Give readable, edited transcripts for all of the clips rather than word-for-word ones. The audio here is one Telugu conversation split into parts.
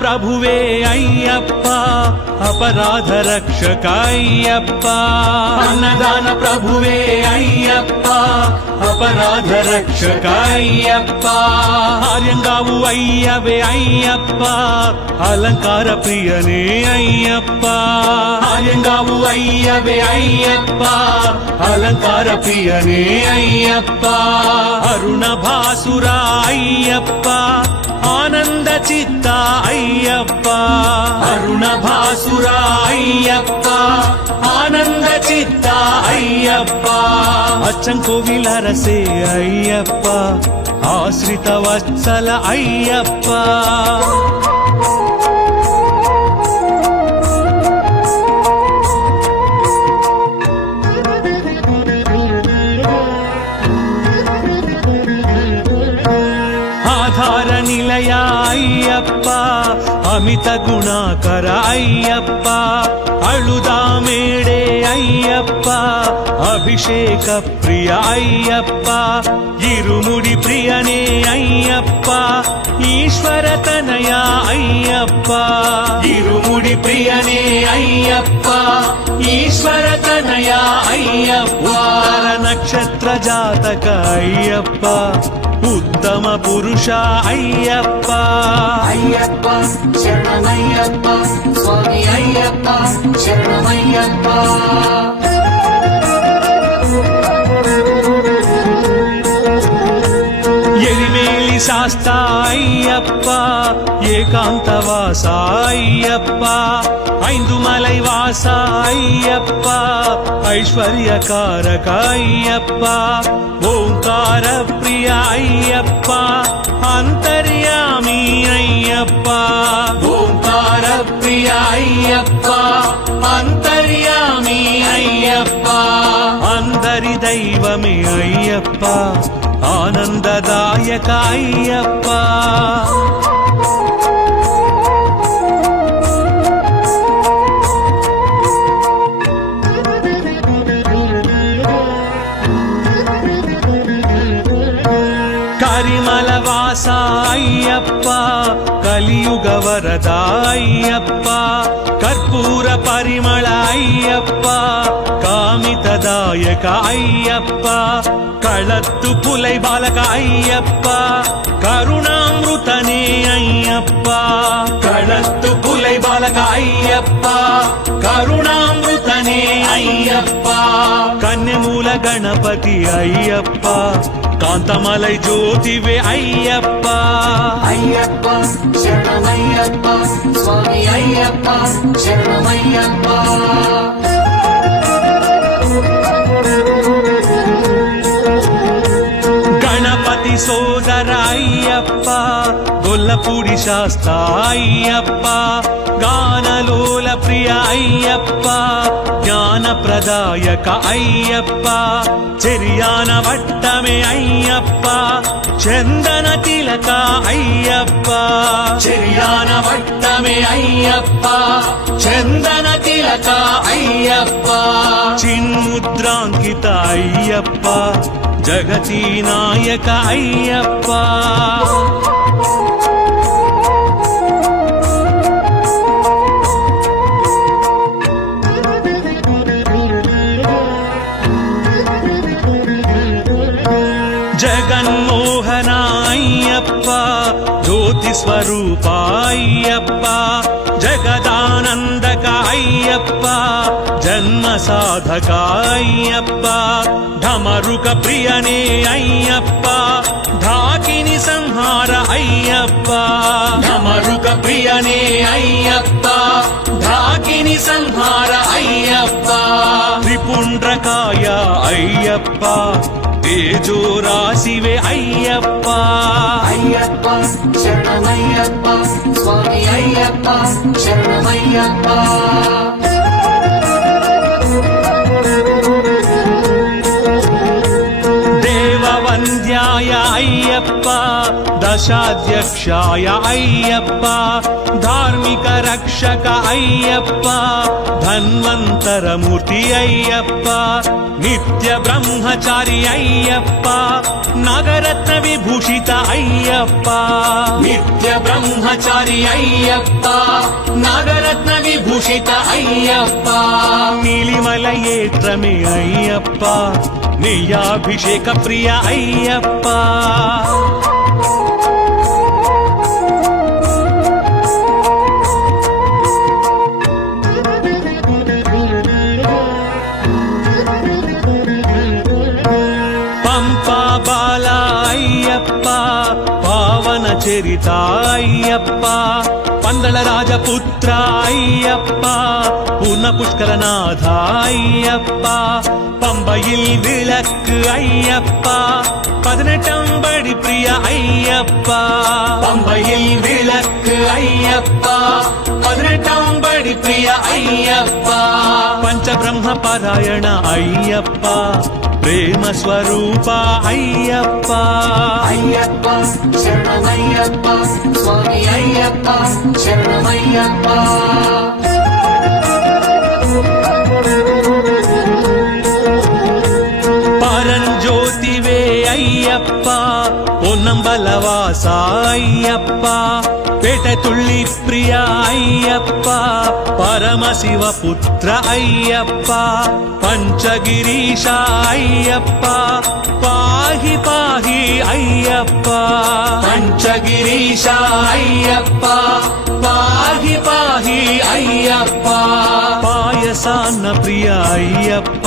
ಪ್ರಭುವೇ ಅಯ್ಯಪ್ಪ, ಅಪರಾಧ ರಕ್ಷಕ ಅಯ್ಯಪ್ಪ. ಅನ್ನದಾನ ಪ್ರಭುವೇ ಅಯ್ಯಪ್ಪ, ಅಪರಾಧ ರಕ್ಷಕ ಅಯ್ಯಪ್ಪ. ಆರ್ಯಂಗಾವು ಅಯ್ಯವೇ ಅಯ್ಯಪ್ಪ, ಅಲಂಕಾರ ಪ್ರಿಯನೇ ಅಯ್ಯಪ್ಪ. ಆರ್ಯಂಗಾವು ಅಯ್ಯವೇ ಅಯ್ಯಪ್ಪ, ಅಲಂಕಾರ ಪ್ರಿಯನೇ ಅಯ್ಯಪ್ಪ. ಅರುಣ ಭಾಸುರ ಅಯ್ಯಪ್ಪ, ಆನಂದ ಚಿತ್ತ ಅಯ್ಯಪ್ಪ. ಅರುಣ ಭಾಸುರ ಅಯ್ಯಪ್ಪ, ಆನಂದ ಚಿತ್ತ ಅಯ್ಯಪ್ಪ. ಅಚ್ಚಂಕೋವಿಲರಸೆ ಅಯ್ಯಪ್ಪ, ಆಶ್ರಿತ ವತ್ಸಲ ಅಯ್ಯಪ್ಪ. ಆಧಾರ ನಿಲಯ ಅಯ್ಯಪ್ಪ, ಅಮಿತ ಗುಣಾಕರ ಅಯ್ಯಪ್ಪ. ಅಳುದ ಮೇಡೆ ಅಯ್ಯಪ್ಪ, ಅಭಿಷೇಕ ಪ್ರಿಯ ಅಯ್ಯಪ್ಪ. ಇರುಮುಡಿ ಪ್ರಿಯನೇ ಅಯ್ಯಪ್ಪ, ಈಶ್ವರ ತನಯ ಅಯ್ಯಪ್ಪ. ಇರುಮುಡಿ ಪ್ರಿಯನೇ ಅಯ್ಯಪ್ಪ, ಈಶ್ವರ ತನಯ ಅಯ್ಯಪ್ಪ. ನಕ್ಷತ್ರ ಜಾತಕ ಅಯ್ಯಪ್ಪ, ಉತ್ತಮ ಪುರುಷ ಅಯ್ಯಪ್ಪ. ಅಯ್ಯಪ್ಪ ಶರಣಮಯ್ಯಪ್ಪ, ಸ್ವಾಮಿ ಅಯ್ಯಪ್ಪ ಶರಣಮಯ್ಯಪ್ಪ. ಎರಿಮೇಲಿ ಶಾಸ್ತ ಅಯ್ಯಪ್ಪ, ಏಕಾಂತವಾಸ ಅಯ್ಯಪ್ಪ. ಐಂದು ಮಲೈ ವಾಸ ಅಯ್ಯಪ್ಪ, ಐಶ್ವರ್ಯಕಾರಕ ಅಯ್ಯಪ್ಪ. ಓಂಕಾರ ಪ್ರಿಯ ಅಯ್ಯಪ್ಪ, ಅಂತರ್ಯಾಮಿ ಅಯ್ಯಪ್ಪ. ಓಂಕಾರ ಪ್ರಿಯ ಅಯ್ಯಪ್ಪ, ಅಂತರ್ಯಾಮಿ ಅಯ್ಯಪ್ಪ. ಅಂದರಿ ದೈವಮೇ ಅಯ್ಯಪ್ಪ, ಆನಂದದಾಯಕ ಅಯ್ಯಪ್ಪ. ಕರಿಮಲವಾಸ ಅಯ್ಯಪ್ಪ, ಕಲಿಯುಗ ವರದ ಅಯ್ಯಪ್ಪ. ಕರ್ಪೂರ ಪರಿಮಳ ಅಯ್ಯಪ್ಪ, ಕಾಮಿತದಾಯಕ ಅಯ್ಯಪ್ಪ. ಕಳತ್ತು ಪುಲೈ ಬಾಲಕ ಅಯ್ಯಪ್ಪ, ಕರುಣಾಮೃತನೇ ಅಯ್ಯಪ್ಪ. ಕಳತ್ತು ಪುಲೈ ಬಾಲಕ ಅಯ್ಯಪ್ಪ, ಕರುಣಾಮೃತನೇ ಅಯ್ಯಪ್ಪ. ಕನ್ಯಮೂಲ ಗಣಪತಿ ಅಯ್ಯಪ್ಪ, ಕಾಂತಮಲೈ ಜ್ಯೋತಿವೆ ಅಯ್ಯಪ್ಪ. ಅಯ್ಯಪ್ಪ ಶರಣಮಯ್ಯಪ್ಪ, ಸ್ವಾಮಿ ಅಯ್ಯಪ್ಪ ಶರಣಮಯ್ಯಪ್ಪ. ಗಣಪತಿ ಸೋದರ ಅಯ್ಯಪ್ಪ, ಗೊಲ್ಲಪುಡಿ ಶಾಸ್ತ ಅಯ್ಯಪ್ಪ. ಗಾನಲೋಲ ಪ್ರಿಯ ಅಯ್ಯಪ್ಪ, ಜ್ಞಾನ ಪ್ರದಾಯಕ ಅಯ್ಯಪ್ಪ. ಚೆರಿಯಾನ ವಟ್ಟಮೆ ಅಯ್ಯಪ್ಪ, ಚಂದನ ತಿಲಕ ಅಯ್ಯಪ್ಪ. ಚೆರಿಯಾನ ವಟ್ಟಮೆ ಅಯ್ಯಪ್ಪ, ಚಂದನ ತಿಲಕ ಅಯ್ಯಪ್ಪ. ಚಿನ್ಮುದ್ರಾಂಕಿತ ಅಯ್ಯಪ್ಪ, ಜಗತಿ ನಾಯಕ ಅಯ್ಯಪ್ಪ. ಜಗನ್ಮೋಹನ ಅಯ್ಯಪ್ಪ, ಜ್ಯೋತಿ ಸ್ವರೂಪ ಅಯ್ಯಪ್ಪ. ಜಗದಾನಂದಕ ಅಯ್ಯಪ್ಪ, ಜನ್ಮ ಸಾಧಕ ಅಯ್ಯಪ್ಪ. ಢಮರುಕ ಪ್ರಿಯನೇ ಅಯ್ಯಪ್ಪ, ಢಾಕಿನಿ ಸಂಹಾರ ಅಯ್ಯಪ್ಪ. ಢಮರುಕ ಪ್ರಿಯನೇ ಅಯ್ಯಪ್ಪ, ಢಾಕಿನಿ ಸಂಹಾರ ಅಯ್ಯಪ್ಪ. ತ್ರಿಪುಂಡ್ರಕಾಯ ಅಯ್ಯಪ್ಪ, ತೇಜೋ ರಾಶಿವೆ ಅಯ್ಯಪ್ಪ. ಅಯ್ಯಪ್ಪ ಶರಣಮಯ್ಯಪ್ಪ, ಸ್ವಾಮಿ ಅಯ್ಯಪ್ಪ ಶರಣಮಯ್ಯಪ್ಪ. ದೇವ ವಂದ್ಯ ధర్మరాజాయ అయ్యప్ప దశాధ్యక్షాయ అయ్యప్ప ధార్మిక రక్షక అయ్యప్ప ధన్వంతరమూర్తి అయ్యప్ప నిత్య బ్రహ్మచారి అయ్యప్ప నాగరత్న విభూషిత అయ్యప్ప నిత్య బ్రహ్మచారి అయ్యప్ప నాగరత్న విభూషిత అయ్యప్ప నీలిమల ఏత్రమే అయ్యప్ప నెయ్యాభిషేక ప్రియ అయ్యప్ప పంపా బాల అయ్యప్ప పావన చరిత అయ్యప్ప పందళ రాజపుత్ర అయ్యప్ప పూర్ణ పుష్కరనాథ అయ్యప్ప പമ്പയിൽ വിളക്ക് അയ്യപ്പ 18 പടി പ്രിയ അയ്യപ്പ പമ്പയിൽ വിളക്ക് അയ്യപ്പ 18 പടി പ്രിയ അയ്യപ്പ പഞ്ചബ്രഹ്മ പാരായണ അയ്യപ്പ പ്രേമ സ്വരൂപ അയ്യപ്പ അയ്യപ്പ ശരണമയ്യപ്പ സ്വാമി അയ്യപ്പ ശരണമയ്യപ്പ పరంజ్యోతివే అయ్యప్ప పొన్నంబలవాస అయ్యప్ప పేటతుళ్ళి ప్రియ అయ్యప్ప పరమశివ పుత్ర అయ్యప్ప పంచగిరీశ అయ్యప్ప పాహి పాహి అయ్యప్ప పంచగిరీశ అయ్యప్ప పాహి పాహి అయ్యప్ప పాయసాన్న ప్రియ అయ్యప్ప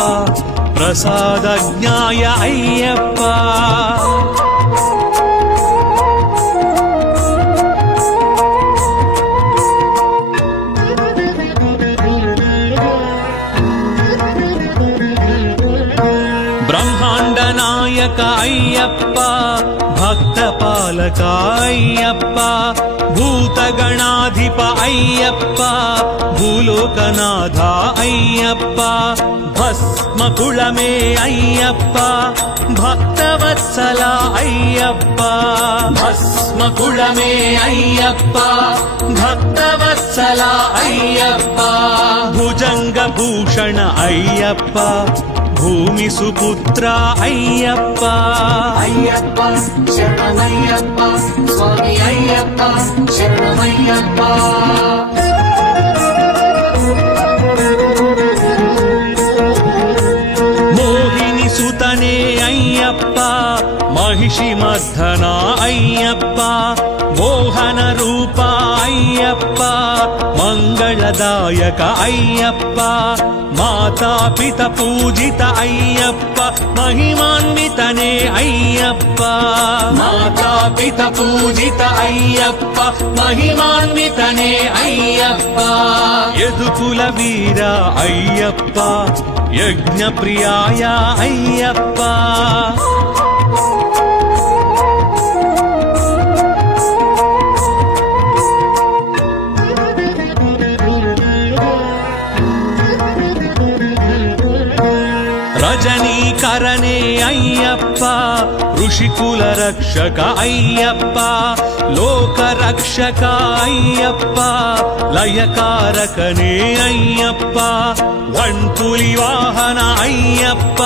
ప్రసాదజ్ఞాయ అయ్యప్ప బ్రహ్మాండ నాయక అయ్యప్ప భక్త పాలక అయ్యప్ప భూతగణాధిప అయ్యప్ప భూలోకనాథ అయ్యప్ప భస్మకుళమే అయ్యప్ప భక్తవత్సల అయ్యప్ప భస్మకుళమే అయ్యప్ప భక్తవత్సల అయ్యప్ప భుజంగ భూషణ అయ్యప్ప భూమి సుపుత్ర అయ్యప్ప అయ్యప్ప శరణమయ్యప్ప స్వామి అయ్యప్ప శరణమయ్యప్ప మోహిని సుతనే అయ్యప్ప మహిషి మర్ధన అయ్యప్ప మోహన రూప అయ్యప్ప మంగళదాయక అయ్యప్ప మాతాపిత పూజిత అయ్యప్ప మహిమాన్వితనే అయ్యప్ప మాతాపిత పూజిత అయ్యప్ప మహిమాన్వితనే అయ్యప్ప యదుకుల వీర అయ్యప్ప యజ్ఞ ప్రియాయ అయ్యప్ప రజనీకరణే అయ్యప్ప ఋషికుల రక్షక అయ్యప్ప లోక రక్షక అయ్యప్ప లయకారకనే అయ్యప్ప వన్పులి వాహన అయ్యప్ప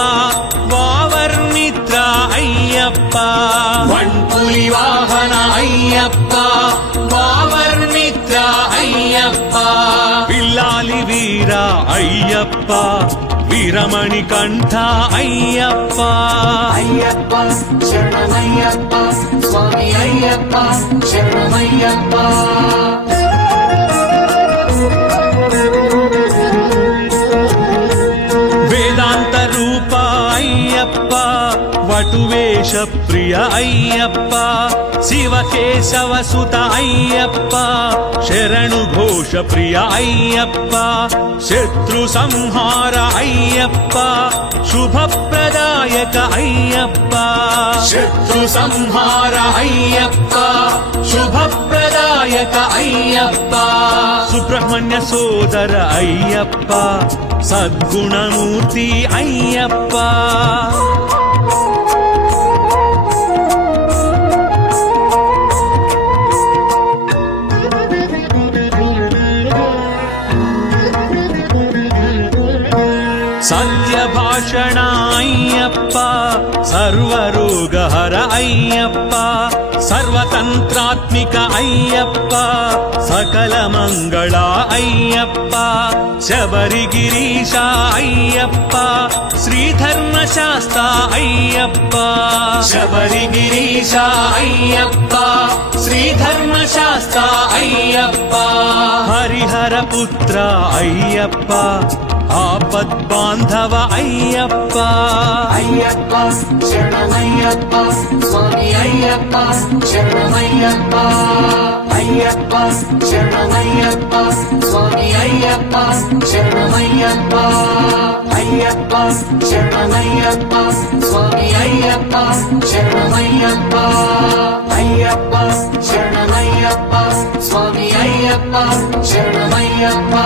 వావర్మిత్ర అయ్యప్ప వన్పులి వాహన అయ్యప్ప వావర్మిత్ర అయ్యప్ప పిల్లాలి వీర అయ్యప్ప వీరమణి కంఠ అయ్యప్ప అయ్యప్ప శరణమయ్యప్ప స్వామి అయ్యప్ప శరణమయ్యప్ప వేదాంత రూప అయ్యప్ప వటువేష ప్రియ అయ్యప్ప శివకేశవ సుత అయ్యప్ప శరణు ఘోష ప్రియ అయ్యప్ప శత్రు సంహార అయ్యప్ప శుభప్రదాయక అయ్యప్ప శత్రు సంహార అయ్యప్ప శుభప్రదాయక అయ్యప్ప సుబ్రహ్మణ్య సోదర అయ్యప్ప సద్గుణమూర్తి అయ్యప్ప సత్యభాషణ అయ్యప్ప సర్వరోగహర అయ్యప్ప సర్వతంత్రాత్మిక అయ్యప్ప సకల మంగళ అయ్యప్ప శబరిగిరీశ అయ్యప్ప శ్రీధర్మశాస్త్ర అయ్యప్ప శబరిగిరీశ అయ్యప్ప శ్రీధర్మశాస్త్ర అయ్యప్ప హరిహర పుత్ర అయ్యప్ప ఆపద్బాంధవ అయ్యప్ప అయ్యప్ప శరణమయ్యప్ప స్వామి అయ్యప్ప శరణమయ్యప్ప అయ్యప్ప శరణమయ్యప్ప స్వామి అయ్యప్ప శరణమయ్యప్ప అయ్యప్ప శరణమయ్యప్ప స్వామి అయ్యప్ప శరణమయ్యప్ప అయ్యప్ప శరణమయ్యప్ప స్వామి అయ్యప్ప శరణమయ్యప్ప